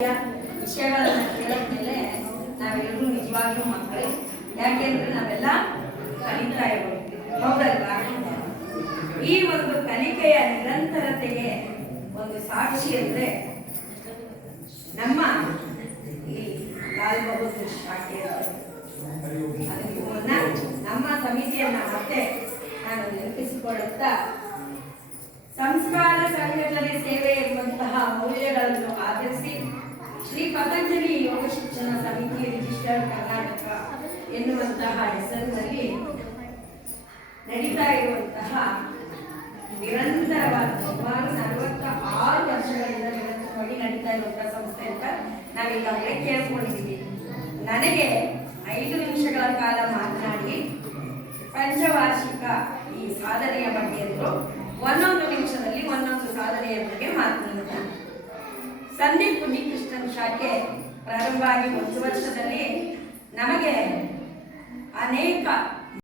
ವಿಷಯಗಳನ್ನ ಕೇಳಿದ್ಮೇಲೆ ನಾವೆಲ್ಲರೂ ನಿಜವಾಗ್ಲೂ ಮಕ್ಕಳೇ. ಯಾಕೆಂದ್ರೆ ನಾವೆಲ್ಲ ಕಲಿತಾ ಇರೋದು, ಹೌದಲ್ವಾ? ಈ ಒಂದು ಕಲಿಕೆಯ ನಿರಂತರತೆಗೆ ಒಂದು ಸಾಕ್ಷಿ ಅಂದ್ರೆ ನಮ್ಮ ಈ ಲಾಲ್ ಬಹದ್ದೂರ್ ಶಾಖೆ. ಅದಕ್ಕೂ ಮುನ್ನ ನಮ್ಮ ಸಮಿತಿಯನ್ನ ಮತ್ತೆ ನಾನು ನೆನಪಿಸಿಕೊಳ್ಳುತ್ತಾ, ಸಂಸ್ಕಾರ ಸಂಘಟನೆ ಸೇವೆ ಎನ್ನುವಂತಹ ಮೌಲ್ಯಗಳನ್ನು ಆಧರಿಸಿ ಶ್ರೀ ಪತಂಜಲಿ ಯೋಗ ಶಿಕ್ಷಣ ಸಮಿತಿ ರಿಜಿಸ್ಟರ್ಡ್ ಕರ್ನಾಟಕ ಎನ್ನುವಂತಹ ಹೆಸರಿನಲ್ಲಿ ನಡೀತಾ ಇರುವಂತಹ ನಿರಂತರವಾದ ಸುಮಾರು 46 ವರ್ಷಗಳಿಂದ ನಿರಂತರವಾಗಿ ನಡೀತಾ ಇರುವಂತಹ ಸಂಸ್ಥೆ ಅಂತ ನಾವೀಗಾಗಲೇ ಕೇಳ್ಕೊಂಡಿದ್ದೀವಿ. ನನಗೆ 5 ನಿಮಿಷಗಳ ಕಾಲ ಮಾತನಾಡಿ ಪಂಚವಾರ್ಷಿಕ ಈ ಸಾಧನೆಯ ಬಗ್ಗೆ ಅಂದ್ರು, 1 ನಿಮಿಷದಲ್ಲಿ 1 ಸಾಧನೆಯ ಬಗ್ಗೆ ಮಾತನಾಡಿದ. ಸಂದೀಪ್ ಉನ್ನಿಕೃಷ್ಣನ್ ಶಾಖೆ ಪ್ರಾರಂಭ ಆಗಿ 1 ವರ್ಷದಲ್ಲಿ ನಮಗೆ ಅನೇಕ